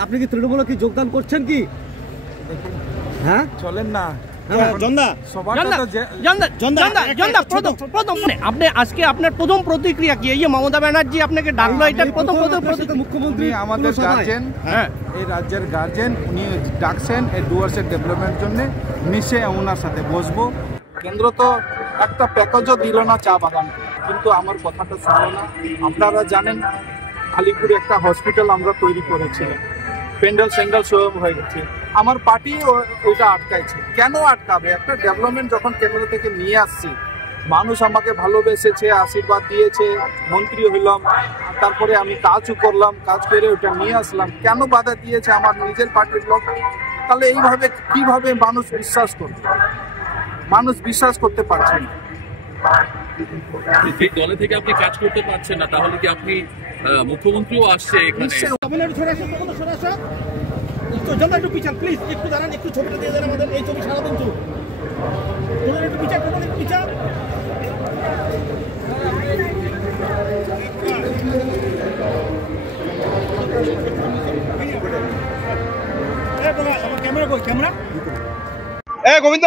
আপনি কি তৃণমূলে কি যোগদান করছেন কি? হ্যাঁ চলেন না আপনি আজকে আপনার প্রথম প্রতিক্রিয়া কি? এই যে মমতা ব্যানার্জি আপনাকে ডাকলো, এটা প্রথম মুখ্যমন্ত্রী আমাদের গার্জেন, এই রাজ্যের গার্জেন, উনি ডাকছেন এই ডুয়ার্সের ডেভেলপমেন্টের জন্য। নিশ্চয়ই ওনার সাথে বসবো। কেন্দ্র তো একটা প্যাকেজও দিল না চা বাগান, কিন্তু আমার কথাটা শুনলো না। আপনারা জানেন আলিপুরে একটা হসপিটাল আমরা তৈরি করেছিলাম, প্যান্ডেল স্যান্ডেল সব হয়ে গেছে। আমার পার্টি ওইটা আটকাইছে। কেন আটকাবে? একটা ডেভেলপমেন্ট যখন কেন্দ্র থেকে নিয়ে আসছি, মানুষ আমাকে ভালোবেসেছে, আশীর্বাদ দিয়েছে, মন্ত্রী হইলাম, তারপরে আমি কাজও করলাম, কাজ করে ওটা নিয়ে আসলাম। কেন বাধা দিয়েছে আমার নিজের পার্টির লোক? তাহলে এইভাবে কিভাবে মানুষ বিশ্বাস করবে? মানুষ বিশ্বাস করতে পারছে না। এই দলে থেকে আপনি কাজ করতে পারছেন না, তাহলে কি আপনি মুখ্যমন্ত্রীও আসছে এখানে? একটু পিছান প্লিজ, একটু দাঁড়ান, একটু ছবিটা দিয়ে দেন আমাদের। এই ছবি সারাদিন চলুক, একটু পিছান, একটু পিছান। ক্যামেরা কই? ক্যামেরা এ গোবিন্দ